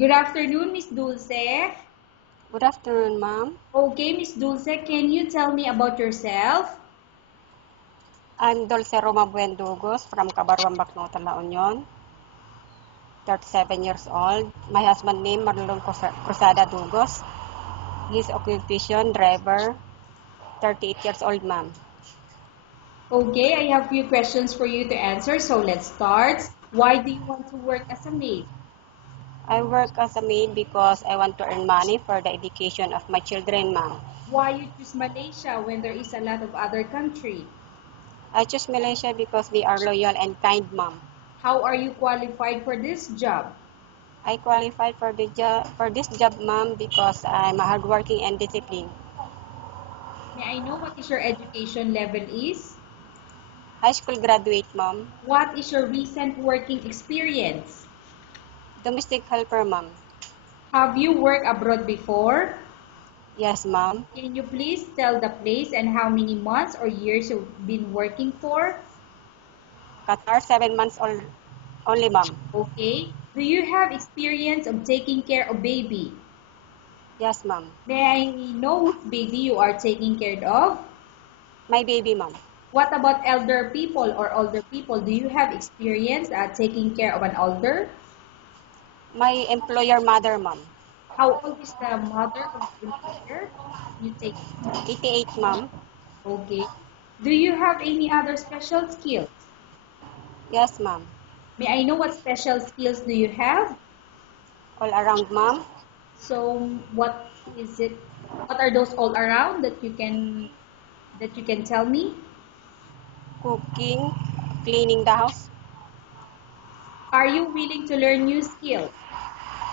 Good afternoon, Miss Dulce. Good afternoon, ma'am. Okay, Miss Dulce, can you tell me about yourself? I'm Dulce Roma Buendugos from Cabarruan, Bacnotan, La Union, 37 years old. My husband name Marlon Cruzada Dugos. His occupation driver, 38 years old, ma'am. Okay, I have few questions for you to answer, so let's start. Why do you want to work as a maid? I work as a maid because I want to earn money for the education of my children, ma'am. Why you choose Malaysia when there is a lot of other country? I choose Malaysia because we are loyal and kind, ma'am. How are you qualified for this job? I qualified for this job, ma'am, because I'm hardworking and disciplined. May I know what is your education level is? High school graduate, ma'am. What is your recent working experience? Domestic helper, ma'am. Have you worked abroad before? Yes, ma'am. Can you please tell the place and how many months or years you've been working for? Qatar, 7 months old only, ma'am. Okay. Do you have experience of taking care of baby? Yes, ma'am. May I know which baby you are taking care of? My baby, ma'am. What about elder people or older people? Do you have experience at taking care of an older? My employer mother, ma'am. How old is the mother of the employer you take? 88, ma'am. Okay. Do you have any other special skills? Yes, ma'am. May I know what special skills do you have? All around, ma'am. So what is it? What are those all around that you can tell me? Cooking, cleaning the house. Are you willing to learn new skills?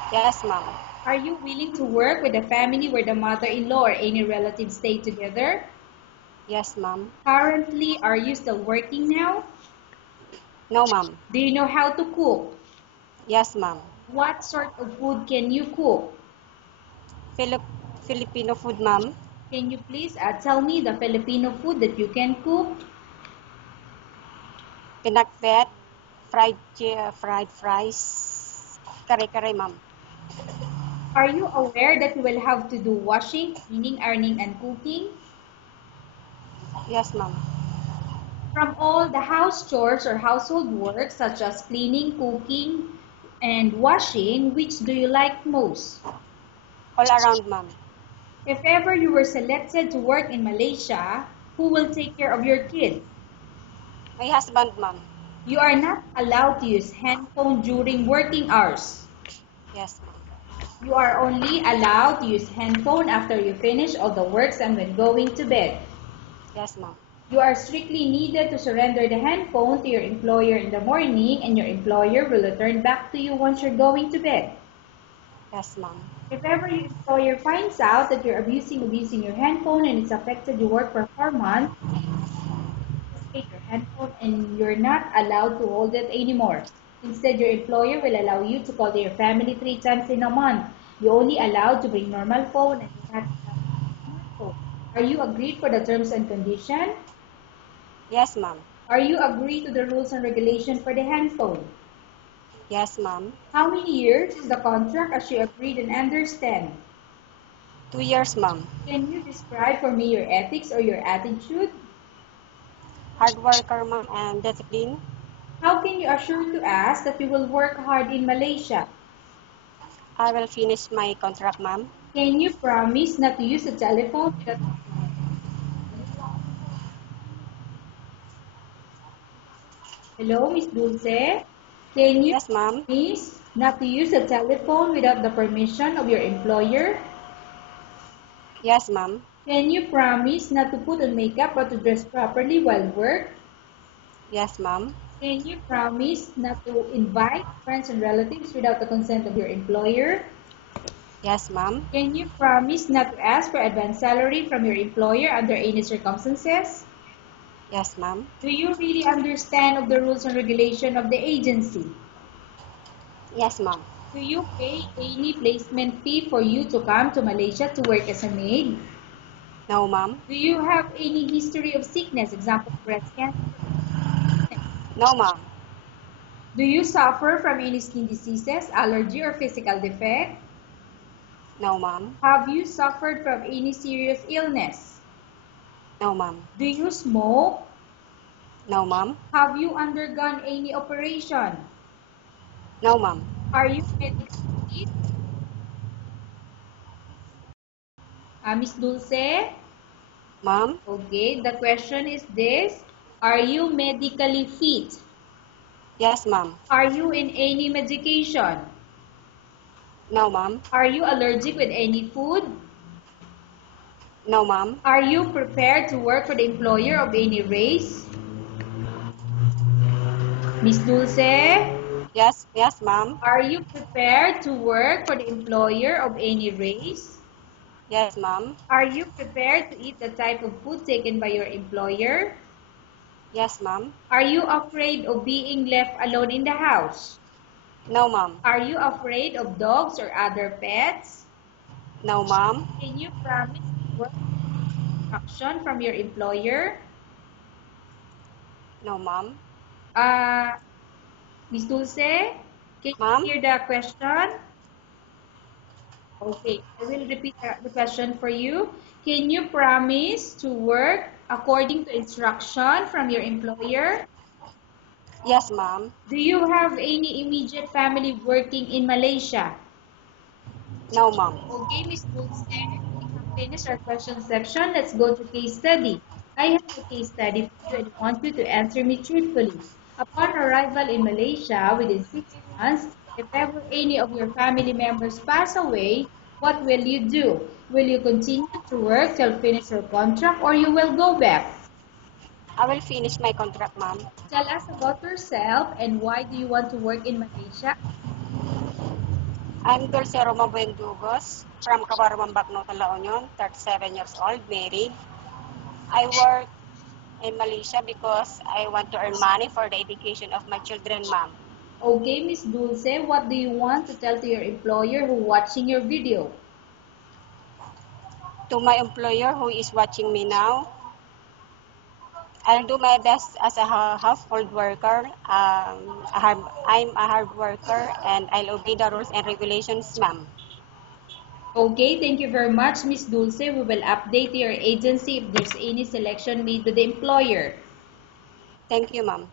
Yes, ma'am. Are you willing to work with a family where the mother-in-law or any relatives stay together? Yes, ma'am. Currently, are you still working now? No, ma'am. Do you know how to cook? Yes, ma'am. What sort of food can you cook? Filipino food, ma'am. Can you please tell me the Filipino food that you can cook? Pinakbet, fried fries, kare-kare, ma'am. Are you aware that you will have to do washing, cleaning, ironing, and cooking? Yes, ma'am. From all the house chores or household work, such as cleaning, cooking, and washing, which do you like most? All around, ma'am. If ever you were selected to work in Malaysia, who will take care of your kids? My husband, ma'am. You are not allowed to use handphone during working hours. Yes, ma'am. You are only allowed to use handphone after you finish all the works and when going to bed. Yes, ma'am. You are strictly needed to surrender the handphone to your employer in the morning, and your employer will return back to you once you're going to bed. Yes, ma'am. If ever your employer finds out that you're abusing your handphone and it's affected your work performance, confiscate your handphone and you're not allowed to hold it anymore. Instead, your employer will allow you to call your family 3 times in a month. You're only allowed to bring normal phone and not smartphone. Are you agreed for the terms and condition? Yes, ma'am. Are you agreed to the rules and regulation for the handphone? Yes, ma'am. How many years is the contract as you agreed and understand? 2 years, ma'am. Can you describe for me your ethics or your attitude? Hard worker, ma'am, and discipline. How can you assure to us that you will work hard in Malaysia? I will finish my contract, ma'am. Can you promise not to use the telephone? Hello, Miss Dulce. Can you Yes, ma'am. promise not to use the telephone without the permission of your employer? Yes, ma'am. Can you promise not to put on makeup or to dress properly while work? Yes, ma'am. Can you promise not to invite friends and relatives without the consent of your employer? Yes, ma'am. Can you promise not to ask for advance salary from your employer under any circumstances? Yes, ma'am. Do you really understand of the rules and regulation of the agency? Yes, ma'am. Do you pay any placement fee for you to come to Malaysia to work as a maid? No, ma'am. Do you have any history of sickness, example breast cancer? No, ma'am. Do you suffer from any skin diseases, allergy, or physical defect? No, ma'am. Have you suffered from any serious illness? No, ma'am. Do you smoke? No, ma'am. Have you undergone any operation? No, ma'am. Are you medically fit? Miss Dulce? Ma'am? Okay, the question is this. Are you medically fit? Yes, ma'am. Are you in any medication? No, ma'am. Are you allergic with any food? No, ma'am. Are you prepared to work for the employer of any race? Miss Dulce? Yes, ma'am. Are you prepared to work for the employer of any race? Yes, ma'am. Are you prepared to eat the type of food taken by your employer? Yes, ma'am. Are you afraid of being left alone in the house? No, ma'am. Are you afraid of dogs or other pets? No, ma'am. Can you promise to work instruction from your employer? No, ma'am. Uh, Miss Dulce, can you Ma'am? hear the question? Okay, I will repeat the question for you. Can you promise to work according to instruction from your employer? Yes, ma'am. Do you have any immediate family working in Malaysia? No, ma'am. Okay, Miss Dulce, we have finished our question section. Let's go to case study. I have a case study for you and I want you to answer me truthfully. Upon arrival in Malaysia within 6 months, if ever any of your family members pass away, what will you do? Will you continue to work till finish your contract or you will go back? I will finish my contract, ma'am. Tell us about yourself and why do you want to work in Malaysia? I'm Dulce Roma Buendugos from Cabarruang Bacnotan, La Union, 37 years old, married. I work in Malaysia because I want to earn money for the education of my children, ma'am. Okay, Miss Dulce, what do you want to tell to your employer who watching your video? To my employer who is watching me now, I'll do my best as a household worker. I'm a hard worker and I'll obey the rules and regulations, ma'am. Okay, thank you very much, Miss Dulce. We will update your agency if there's any selection made to the employer. Thank you, ma'am.